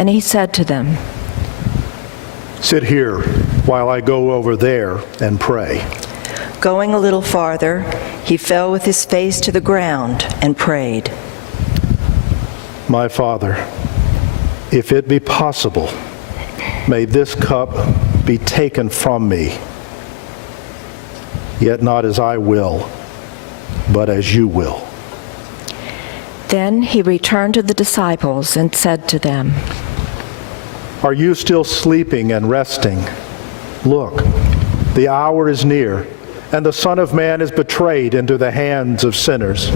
and he said to them, "Sit here while I go over there and pray." Going a little farther, he fell with his face to the ground and prayed, "My Father, if it be possible, may this cup be taken from me. Yet not as I will, but as you will." Then he returned to the disciples and said to them, "Are you still sleeping and resting? Look, the hour is near, and the Son of Man is betrayed into the hands of sinners.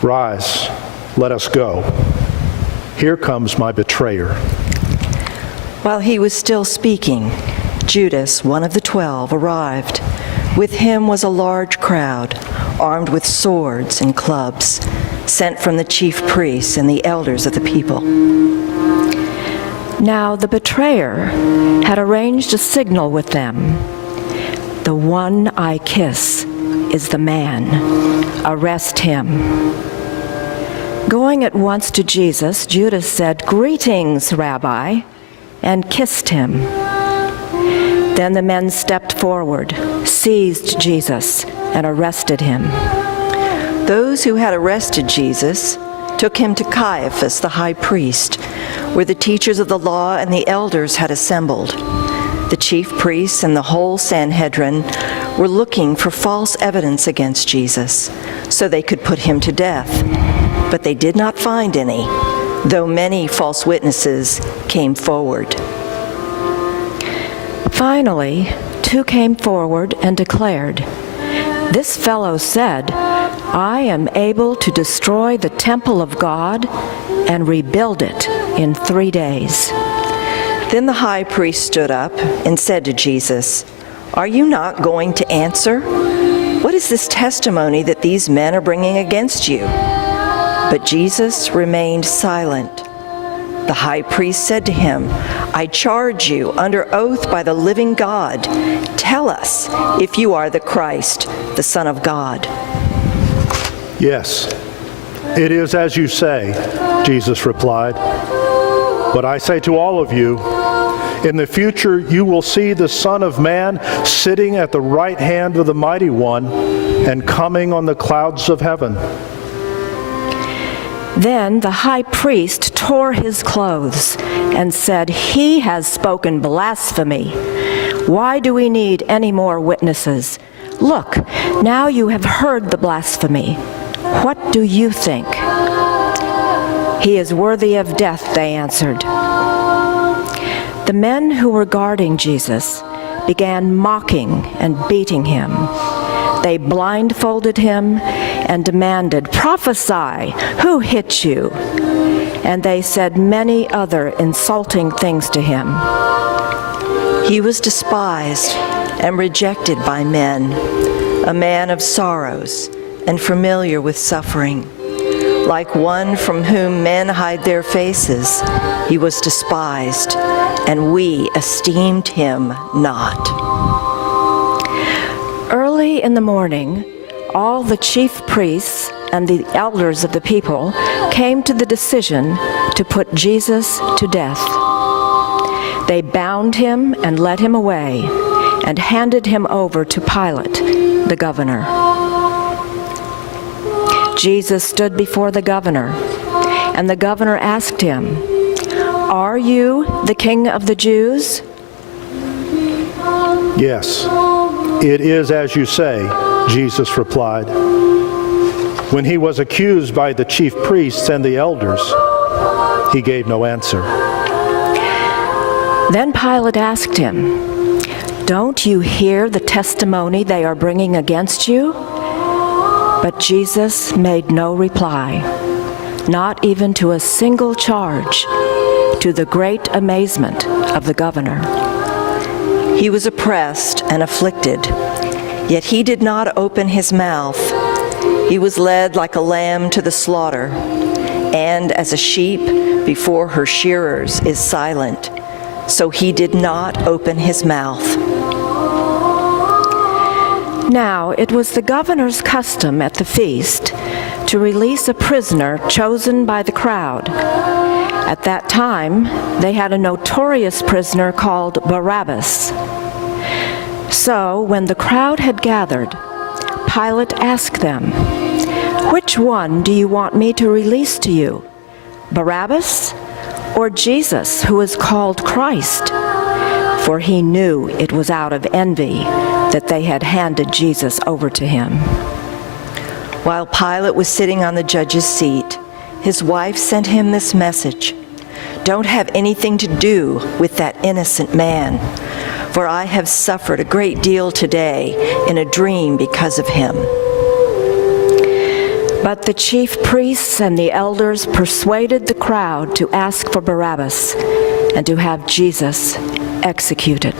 Rise, let us go. Here comes my betrayer." While he was still speaking, Judas, one of the 12, arrived. With him was a large crowd, armed with swords and clubs, sent from the chief priests and the elders of the people. Now the betrayer had arranged a signal with them. "The one I kiss is the man. Arrest him." Going at once to Jesus, Judas said, "Greetings, Rabbi," and kissed him. Then the men stepped forward, seized Jesus, and arrested him. Those who had arrested Jesus took him to Caiaphas, the high priest, where the teachers of the law and the elders had assembled. The chief priests and the whole Sanhedrin were looking for false evidence against Jesus, so they could put him to death. But they did not find any, though many false witnesses came forward. Finally, 2 came forward and declared, "This fellow said, 'I am able to destroy the temple of God and rebuild it in 3 days.'" Then the high priest stood up and said to Jesus, "Are you not going to answer? What is this testimony that these men are bringing against you?" But Jesus remained silent. The high priest said to him, "I charge you under oath by the living God, tell us if you are the Christ, the Son of God." "Yes, it is as you say," Jesus replied. "But I say to all of you, in the future you will see the Son of Man sitting at the right hand of the Mighty One and coming on the clouds of heaven." Then the high priest tore his clothes and said, "He has spoken blasphemy. Why do we need any more witnesses? Look, now you have heard the blasphemy. What do you think?" "He is worthy of death," they answered. The men who were guarding Jesus began mocking and beating him. They blindfolded him and demanded, "Prophesy, who hit you?" And they said many other insulting things to him. He was despised and rejected by men, a man of sorrows and familiar with suffering. Like one from whom men hide their faces, he was despised, and we esteemed him not. Early in the morning, all the chief priests and the elders of the people came to the decision to put Jesus to death. They bound him and led him away and handed him over to Pilate, the governor. Jesus stood before the governor, and the governor asked him, "Are you the king of the Jews?" "Yes, it is as you say," Jesus replied. When he was accused by the chief priests and the elders, he gave no answer. Then Pilate asked him, "Don't you hear the testimony they are bringing against you?" But Jesus made no reply, not even to a single charge, to the great amazement of the governor. He was oppressed and afflicted, yet he did not open his mouth. He was led like a lamb to the slaughter, and as a sheep before her shearers is silent, so he did not open his mouth. Now it was the governor's custom at the feast to release a prisoner chosen by the crowd. At that time, they had a notorious prisoner called Barabbas. So, when the crowd had gathered, Pilate asked them, "Which one do you want me to release to you, Barabbas or Jesus, who is called Christ?" For he knew it was out of envy that they had handed Jesus over to him. While Pilate was sitting on the judge's seat, his wife sent him this message: "Don't have anything to do with that innocent man, for I have suffered a great deal today in a dream because of him." But the chief priests and the elders persuaded the crowd to ask for Barabbas and to have Jesus executed.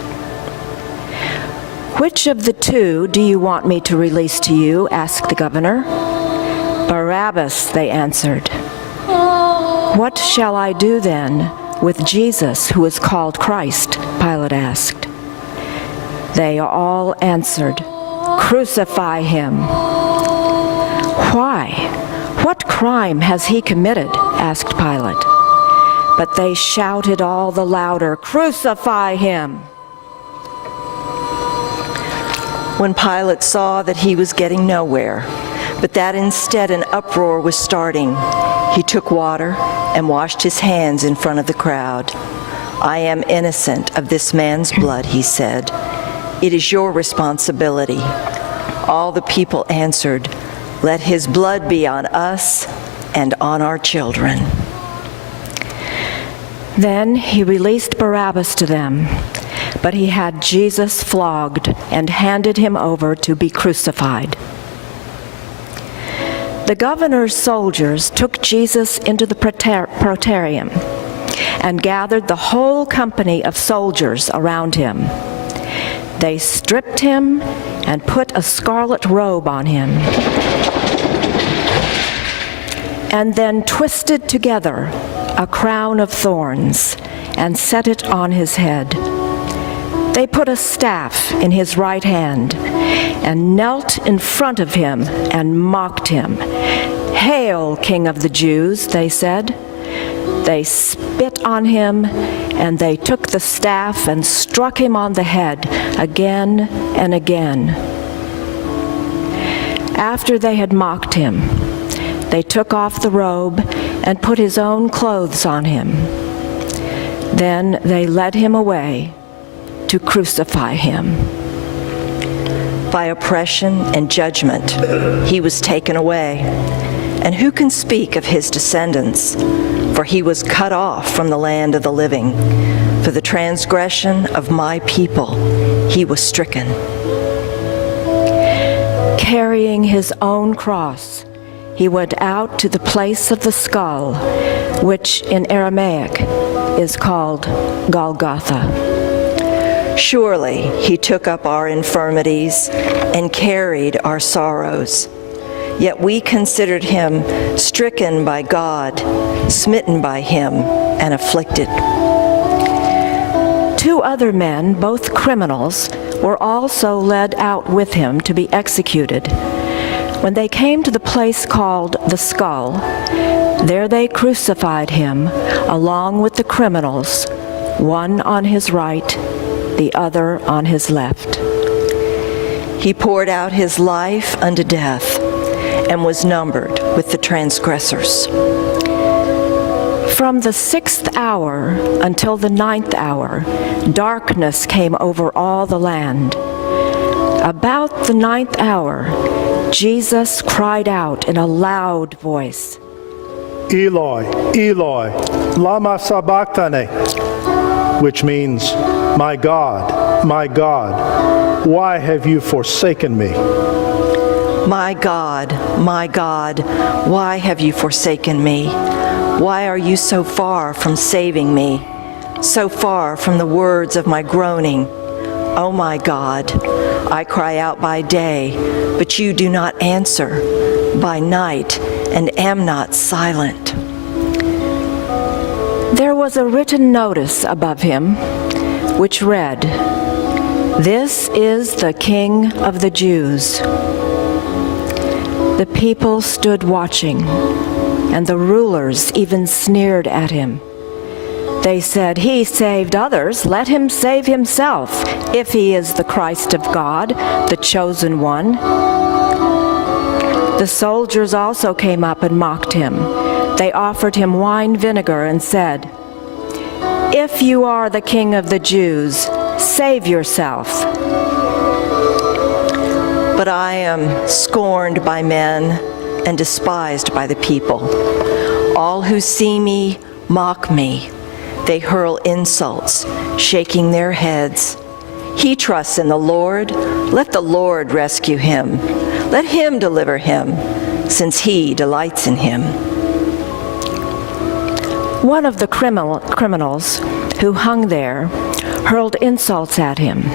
"Which of the two do you want me to release to you?" asked the governor. "Barabbas," they answered. "What shall I do then with Jesus, who is called Christ?" Pilate asked. They all answered, "Crucify him." "Why? What crime has he committed?" asked Pilate. But they shouted all the louder, "Crucify him!" When Pilate saw that he was getting nowhere, but that instead an uproar was starting, he took water and washed his hands in front of the crowd. "I am innocent of this man's blood," he said. "It is your responsibility." All the people answered, "Let his blood be on us and on our children." Then he released Barabbas to them, but he had Jesus flogged and handed him over to be crucified. The governor's soldiers took Jesus into the praetorium and gathered the whole company of soldiers around him. They stripped him and put a scarlet robe on him, and then twisted together a crown of thorns and set it on his head. They put a staff in his right hand and knelt in front of him and mocked him. "Hail, King of the Jews," they said. They spit on him, and they took the staff and struck him on the head again and again. After they had mocked him, they took off the robe and put his own clothes on him. Then they led him away to crucify him. By oppression and judgment, he was taken away. And who can speak of his descendants? For he was cut off from the land of the living. For the transgression of my people, he was stricken. Carrying his own cross, he went out to the place of the skull, which in Aramaic is called Golgotha. Surely he took up our infirmities and carried our sorrows. Yet we considered him stricken by God, smitten by him, and afflicted. 2 other men, both criminals, were also led out with him to be executed. When they came to the place called the Skull, there they crucified him along with the criminals, one on his right, the other on his left. He poured out his life unto death and was numbered with the transgressors. From the 6th hour until the 9th hour, darkness came over all the land. About the 9th hour, Jesus cried out in a loud voice, "Eloi, Eloi, lama sabachthani," which means, my God, why have you forsaken me?" My God, why have you forsaken me? Why are you so far from saving me, so far from the words of my groaning? Oh my God, I cry out by day, but you do not answer, by night, and am not silent. There was a written notice above him, which read, "This is the King of the Jews." The people stood watching, and the rulers even sneered at him. They said, "He saved others. Let him save himself, if he is the Christ of God, the chosen one." The soldiers also came up and mocked him. They offered him wine vinegar and said, "If you are the King of the Jews, save yourself." But I am scorned by men and despised by the people. All who see me mock me. They hurl insults, shaking their heads. He trusts in the Lord. Let the Lord rescue him. Let him deliver him, since he delights in him. One of the criminals who hung there hurled insults at him.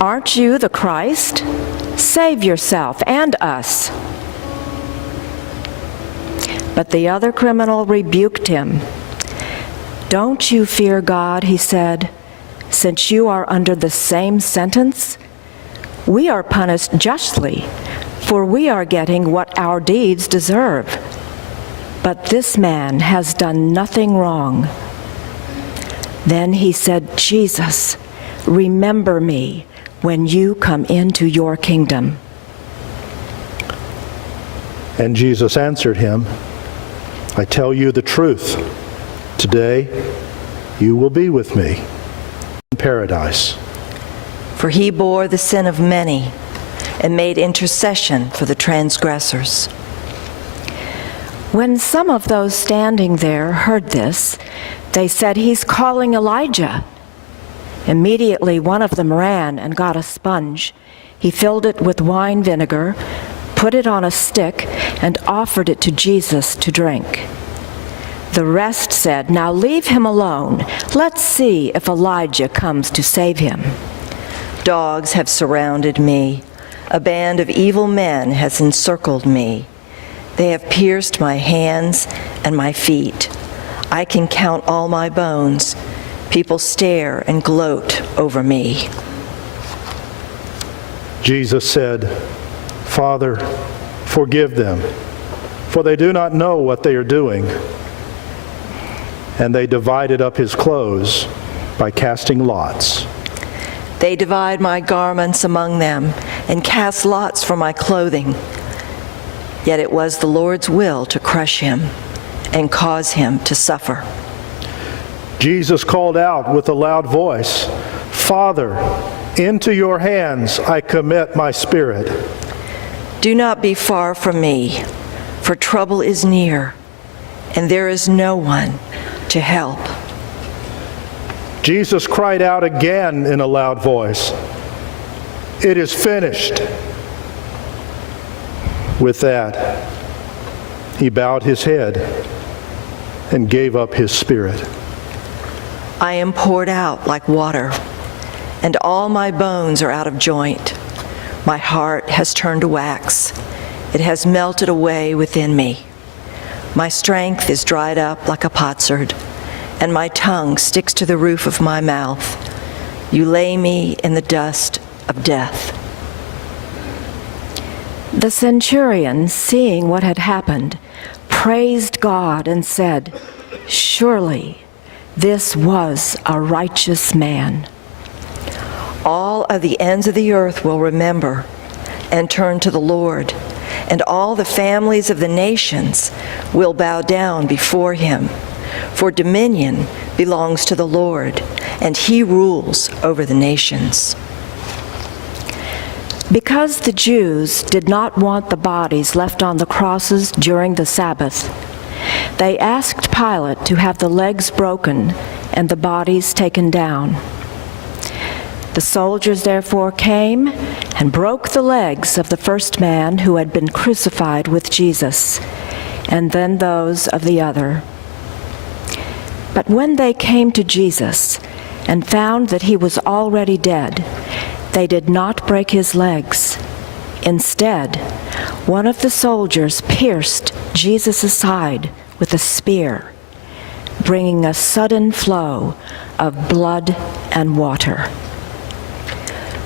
"Aren't you the Christ? Save yourself and us." But the other criminal rebuked him. "Don't you fear God," he said, "since you are under the same sentence? We are punished justly, for we are getting what our deeds deserve. But this man has done nothing wrong." Then he said, "Jesus, remember me when you come into your kingdom." And Jesus answered him, "I tell you the truth. Today you will be with me in paradise." For he bore the sin of many and made intercession for the transgressors. When some of those standing there heard this, they said, "He's calling Elijah." Immediately one of them ran and got a sponge. He filled it with wine vinegar, put it on a stick, and offered it to Jesus to drink. The rest said, "Now leave him alone. Let's see if Elijah comes to save him." Dogs have surrounded me. A band of evil men has encircled me. They have pierced my hands and my feet. I can count all my bones. People stare and gloat over me. Jesus said, "Father, forgive them, for they do not know what they are doing." And they divided up his clothes by casting lots. They divide my garments among them and cast lots for my clothing. Yet it was the Lord's will to crush him and cause him to suffer. Jesus called out with a loud voice, "Father, into your hands I commit my spirit." Do not be far from me, for trouble is near, and there is no one to help. Jesus cried out again in a loud voice, "It is finished." With that, he bowed his head and gave up his spirit. I am poured out like water, and all my bones are out of joint. My heart has turned to wax. It has melted away within me. My strength is dried up like a potsherd, and my tongue sticks to the roof of my mouth. You lay me in the dust of death. The centurion, seeing what had happened, praised God and said, "Surely this was a righteous man." All of the ends of the earth will remember and turn to the Lord, and all the families of the nations will bow down before him. For dominion belongs to the Lord, and he rules over the nations. Because the Jews did not want the bodies left on the crosses during the Sabbath, they asked Pilate to have the legs broken and the bodies taken down. The soldiers therefore came and broke the legs of the first man who had been crucified with Jesus, and then those of the other. But when they came to Jesus and found that he was already dead, they did not break his legs. Instead, one of the soldiers pierced Jesus' side with a spear, bringing a sudden flow of blood and water.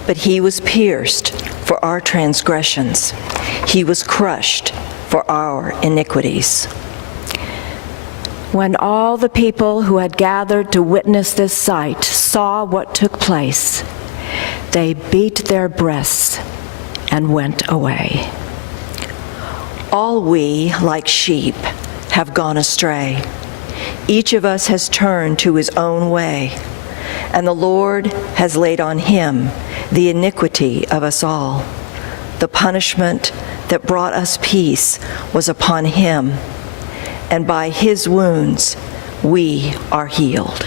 But he was pierced for our transgressions. He was crushed for our iniquities. When all the people who had gathered to witness this sight saw what took place, they beat their breasts and went away. All we, like sheep, have gone astray. Each of us has turned to his own way, and the Lord has laid on him the iniquity of us all. The punishment that brought us peace was upon him, and by his wounds we are healed.